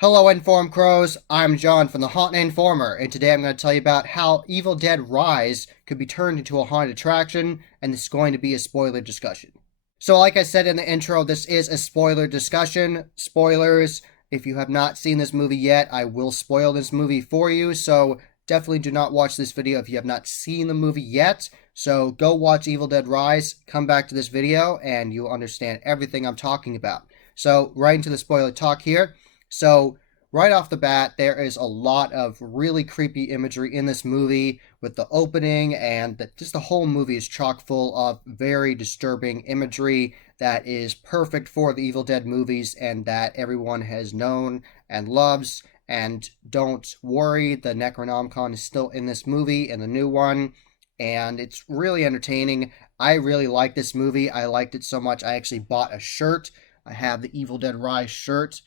Hello, Informed Crows. I'm John from the Haunted Informer, and today I'm going to tell you about how Evil Dead Rise could be turned into a haunted attraction, and this is going to be a spoiler discussion. So, like I said in the intro, this is a spoiler discussion. Spoilers. If you have not seen this movie yet, I will spoil this movie for you, so definitely do not watch this video if you have not seen the movie yet. So, go watch Evil Dead Rise, come back to this video, and you'll understand everything I'm talking about. So, right into the spoiler talk here. So, right off the bat, there is a lot of really creepy imagery in this movie with the opening, and just the whole movie is chock full of very disturbing imagery that is perfect for the Evil Dead movies and that everyone has known and loves. And don't worry, the Necronomicon is still in this movie, in the new one, and it's really entertaining. I really like this movie. I liked it so much, I actually bought a shirt. I have the Evil Dead Rise shirt,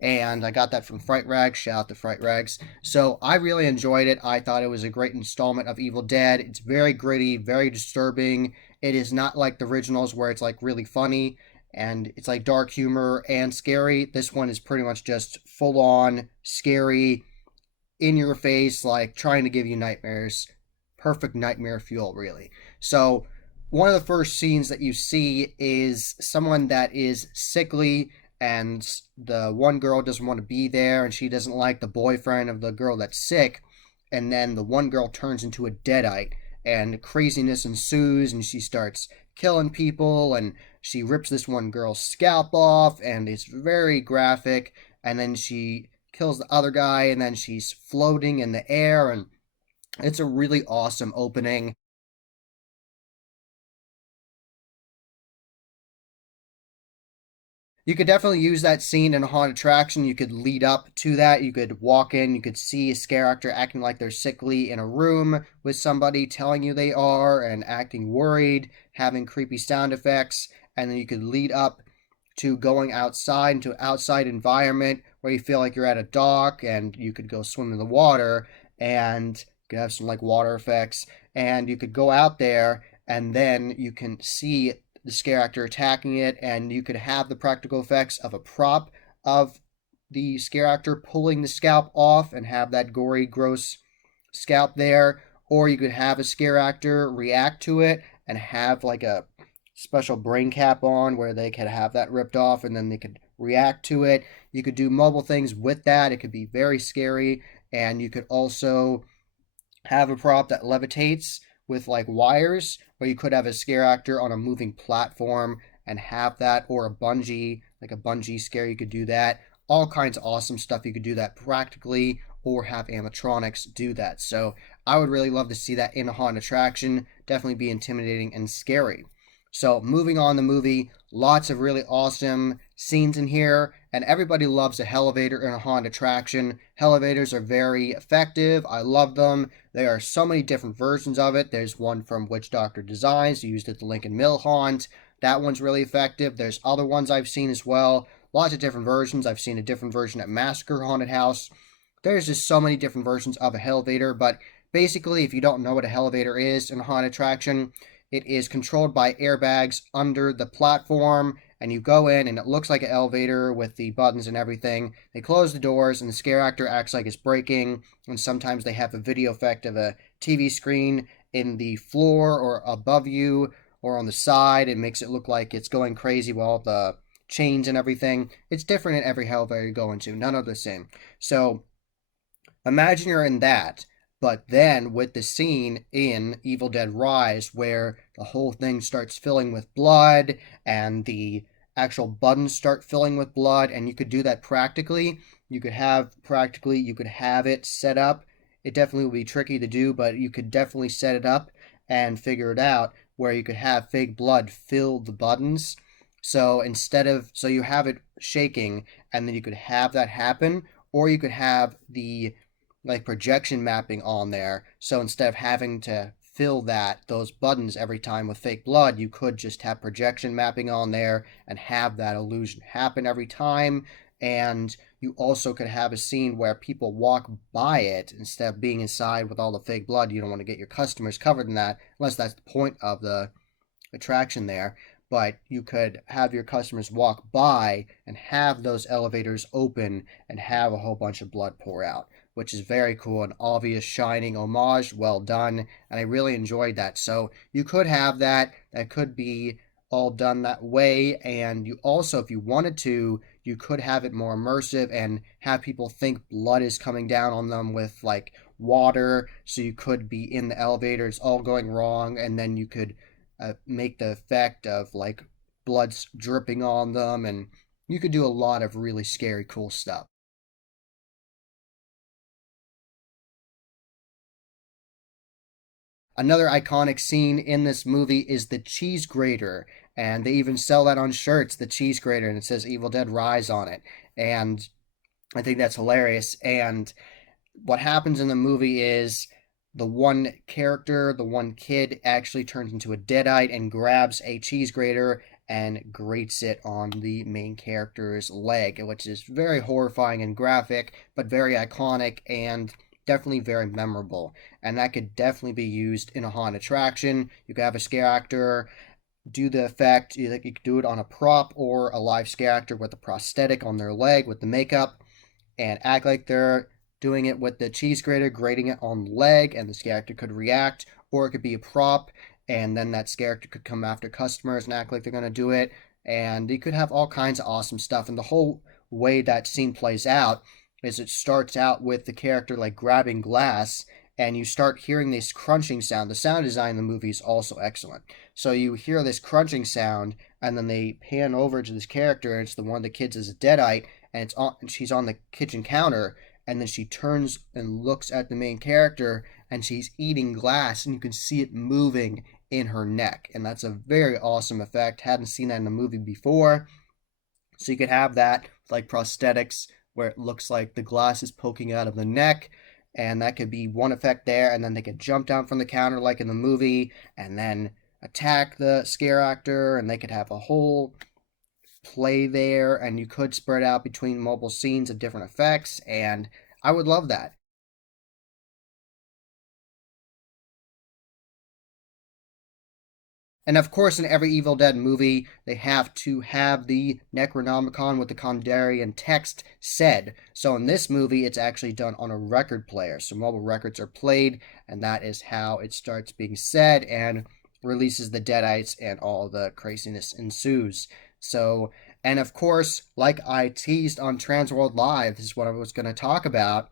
and I got that from Fright Rags. Shout out to Fright Rags. So I really enjoyed it. I thought it was a great installment of Evil Dead. It's very gritty, very disturbing. It is not like the originals where it's like really funny and it's like dark humor and scary. This one is pretty much just full on scary, in your face, like trying to give you nightmares. Perfect nightmare fuel, really. So one of the first scenes that you see is someone that is sickly, and the one girl doesn't want to be there, and she doesn't like the boyfriend of the girl that's sick. And then the one girl turns into a deadite, and craziness ensues, and she starts killing people, and she rips this one girl's scalp off, and it's very graphic. And then she kills the other guy, and then she's floating in the air, and it's a really awesome opening. You could definitely use that scene in a haunted attraction. You could lead up to that. You could walk in, you could see a scare actor acting like they're sickly in a room with somebody telling you they are and acting worried, having creepy sound effects, and then you could lead up to going outside into an outside environment where you feel like you're at a dock, and you could go swim in the water, and you could have some like water effects, and you could go out there, and then you can see the scare actor attacking it, and you could have the practical effects of a prop of the scare actor pulling the scalp off and have that gory, gross scalp there, or you could have a scare actor react to it and have like a special brain cap on where they could have that ripped off and then they could react to it. You could do mobile things with that. It could be very scary, and you could also have a prop that levitates with like wires, or you could have a scare actor on a moving platform and have that, or a bungee, like a bungee scare, you could do that. All kinds of awesome stuff. You could do that practically or have animatronics do that. So I would really love to see that in a haunted attraction. Definitely be intimidating and scary. So moving on the movie, lots of really awesome scenes in here, and everybody loves a elevator in a haunted attraction. Elevators are very effective. I love them. There are so many different versions of it. There's one from Witch Doctor Designs used at the Lincoln Mill Haunt. That one's really effective. There's other ones I've seen as well. Lots of different versions. I've seen a different version at Massacre Haunted House. There's just so many different versions of a elevator, but basically, if you don't know what a elevator is in a haunted attraction, it is controlled by airbags under the platform, and you go in, and it looks like an elevator with the buttons and everything. They close the doors, and the scare actor acts like it's breaking, and sometimes they have a video effect of a TV screen in the floor or above you or on the side. It makes it look like it's going crazy while the chains and everything. It's different in every elevator you go into. None are the same. So imagine you're in that, but then with the scene in Evil Dead Rise where the whole thing starts filling with blood and the actual buttons start filling with blood, and you could do that practically. You could have it set up. It definitely would be tricky to do, but you could definitely set it up and figure it out where you could have fake blood fill the buttons. So so you have it shaking, and then you could have that happen, or you could have the like projection mapping on there. So instead of having to fill those buttons every time with fake blood, you could just have projection mapping on there and have that illusion happen every time. And you also could have a scene where people walk by it instead of being inside with all the fake blood. You don't want to get your customers covered in that unless that's the point of the attraction there. but you could have your customers walk by and have those elevators open and have a whole bunch of blood pour out, which is very cool. An obvious Shining homage, well done, and I really enjoyed that. So you could have that. That could be all done that way, and you also, if you wanted to, you could have it more immersive and have people think blood is coming down on them with like water. So you could be in the elevator, it's all going wrong, and then you could make the effect of like blood's dripping on them, and you could do a lot of really scary, cool stuff. Another iconic scene in this movie is the cheese grater, and they even sell that on shirts, the cheese grater, and it says Evil Dead Rise on it. And I think that's hilarious. And what happens in the movie is the one character, the one kid, actually turns into a deadite and grabs a cheese grater and grates it on the main character's leg, which is very horrifying and graphic, but very iconic and definitely very memorable. And that could definitely be used in a haunted attraction. You could have a scare actor do the effect. You could do it on a prop or a live scare actor with a prosthetic on their leg with the makeup and act like they're doing it with the cheese grater, grating it on the leg, and the scare actor could react, or it could be a prop, and then that scare actor could come after customers and act like they're going to do it, and you could have all kinds of awesome stuff. And the whole way that scene plays out is it starts out with the character like grabbing glass, and you start hearing this crunching sound. The sound design in the movie is also excellent. So you hear this crunching sound, and then they pan over to this character, and it's the one of the kids is a deadite, and she's on the kitchen counter, and then she turns and looks at the main character, and she's eating glass, and you can see it moving in her neck, and that's a very awesome effect. Hadn't seen that in a movie before. So you could have that like prosthetics where it looks like the glass is poking out of the neck, and that could be one effect there, and then they could jump down from the counter like in the movie and then attack the scare actor, and they could have a whole play there, and you could spread out between mobile scenes of different effects, and I would love that. And of course, in every Evil Dead movie, they have to have the Necronomicon with the Kandarian text said. So in this movie, it's actually done on a record player. So mobile records are played, and that is how it starts being said and releases the Deadites, and all the craziness ensues. So, and of course, like I teased on Transworld Live, this is what I was going to talk about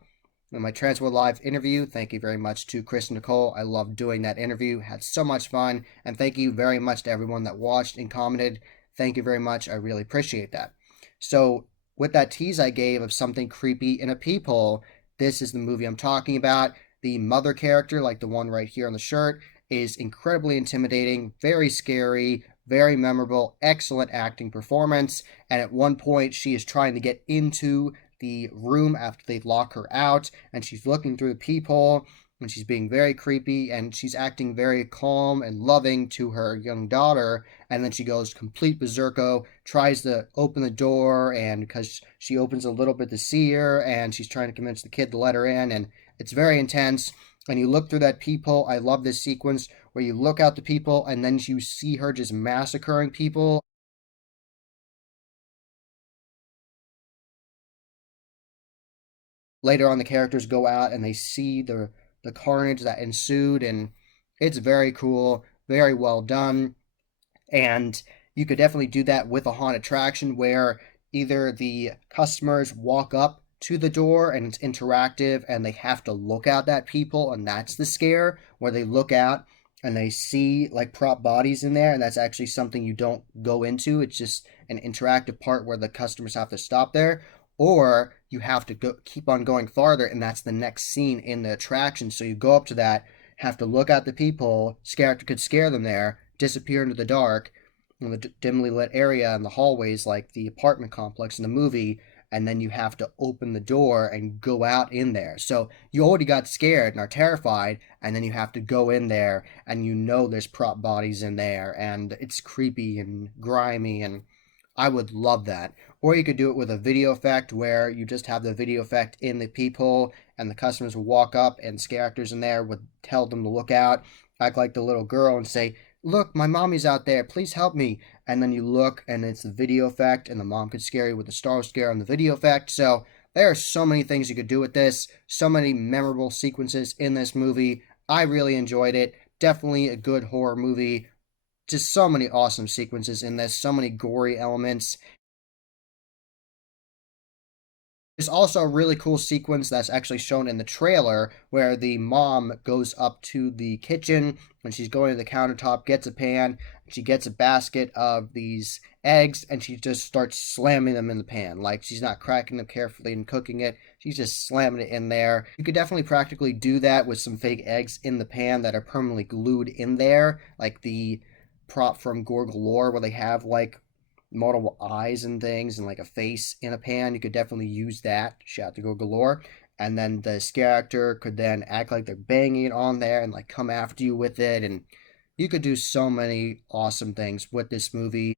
in my Transworld Live interview. Thank you very much to Chris and Nicole. I loved doing that interview, had so much fun, and thank you very much to everyone that watched and commented. Thank you very much. I really appreciate that. So, with that tease I gave of something creepy in a peephole, this is the movie I'm talking about. The mother character, like the one right here on the shirt, is incredibly intimidating, very scary, very memorable, excellent acting performance. And at one point, she is trying to get into the room after they lock her out, and she's looking through the peephole, and she's being very creepy, and she's acting very calm and loving to her young daughter, and then she goes complete berserko, tries to open the door, and because she opens a little bit to see her, and she's trying to convince the kid to let her in, and it's very intense. And you look through that peephole. I love this sequence where you look out the peephole and then you see her just massacring people. Later on, the characters go out and they see the carnage that ensued, and it's very cool, very well done. And you could definitely do that with a haunted attraction where either the customers walk up to the door and it's interactive and they have to look out that people, and that's the scare where they look out and they see like prop bodies in there, and that's actually something you don't go into. It's just an interactive part where the customers have to stop there, or you have to go keep on going farther, and that's the next scene in the attraction. So you go up to that, have to look at the people, scare could scare them there, disappear into the dark in the dimly lit area in the hallways like the apartment complex in the movie, and then you have to open the door and go out in there. So you already got scared and are terrified, and then you have to go in there, and you know there's prop bodies in there, and it's creepy and grimy, and I would love that. Or you could do it with a video effect where you just have the video effect in the peephole, and the customers will walk up, and scare actors in there would tell them to look out, act like the little girl, and say, look, my mommy's out there, please help me. And then you look and it's the video effect, and the mom could scare you with the star scare on the video effect. So there are so many things you could do with this, so many memorable sequences in this movie. I really enjoyed it. Definitely a good horror movie. Just so many awesome sequences in this, so many gory elements. There's also a really cool sequence that's actually shown in the trailer where the mom goes up to the kitchen when she's going to the countertop, gets a pan, she gets a basket of these eggs, and she just starts slamming them in the pan. Like, she's not cracking them carefully and cooking it, she's just slamming it in there. You could definitely practically do that with some fake eggs in the pan that are permanently glued in there, like the prop from Gore Galore where they have like multiple eyes and things and like a face in a pan. You could definitely use that. Shout to Go Galore. And then the scare actor could then act like they're banging it on there and like come after you with it. And you could do so many awesome things with this movie.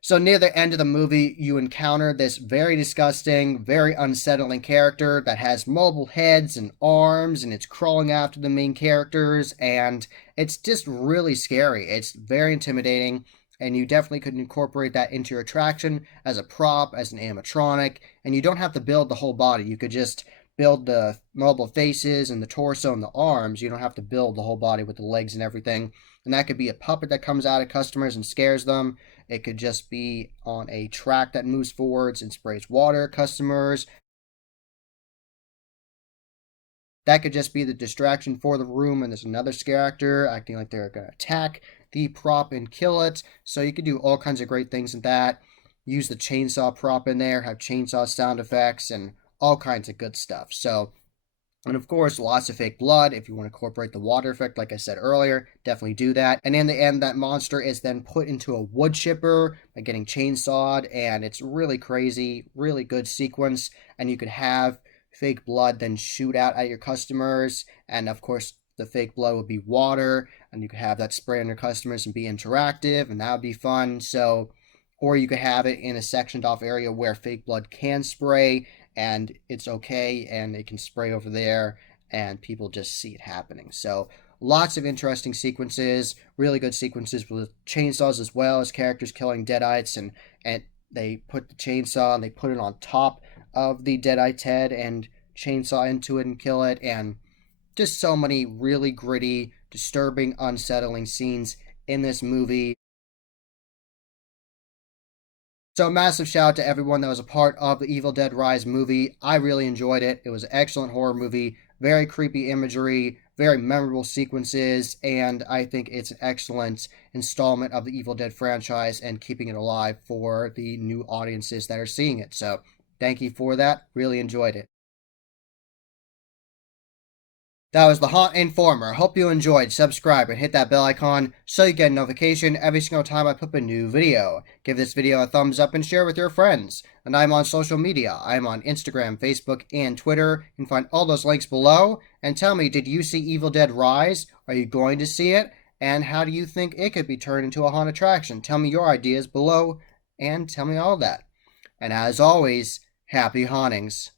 So near the end of the movie, you encounter this very disgusting, very unsettling character that has multiple heads and arms, and it's crawling after the main characters, and it's just really scary. It's very intimidating, and you definitely could incorporate that into your attraction as a prop, as an animatronic, and you don't have to build the whole body. You could just build the multiple faces and the torso and the arms. You don't have to build the whole body with the legs and everything. And that could be a puppet that comes out of customers and scares them. It could just be on a track that moves forwards and sprays water at customers. That could just be the distraction for the room, and there's another scare actor acting like they're going to attack the prop and kill it. So you could do all kinds of great things with that. Use the chainsaw prop in there, have chainsaw sound effects, and all kinds of good stuff. So, and of course, lots of fake blood. If you want to incorporate the water effect, like I said earlier, definitely do that. And in the end, that monster is then put into a wood chipper by getting chainsawed, and it's really crazy, really good sequence. And you could have fake blood then shoot out at your customers, and of course, the fake blood would be water, and you could have that spray on your customers and be interactive, and that would be fun. So, or you could have it in a sectioned off area where fake blood can spray and it's okay and it can spray over there and people just see it happening. So lots of interesting sequences, really good sequences with chainsaws as well as characters killing deadites, and they put the chainsaw and they put it on top of the deadite's head and chainsaw into it and kill it, and just so many really gritty, disturbing, unsettling scenes in this movie. So, massive shout out to everyone that was a part of the Evil Dead Rise movie. I really enjoyed it. It was an excellent horror movie, very creepy imagery, very memorable sequences, and I think it's an excellent installment of the Evil Dead franchise and keeping it alive for the new audiences that are seeing it. So, thank you for that. Really enjoyed it. That was the Haunt Informer. Hope you enjoyed. Subscribe and hit that bell icon so you get a notification every single time I put up a new video. Give this video a thumbs up and share with your friends. And I'm on social media. I'm on Instagram, Facebook, and Twitter. You can find all those links below. And tell me, did you see Evil Dead Rise? Are you going to see it? And how do you think it could be turned into a haunted attraction? Tell me your ideas below and tell me all that. And as always, happy hauntings.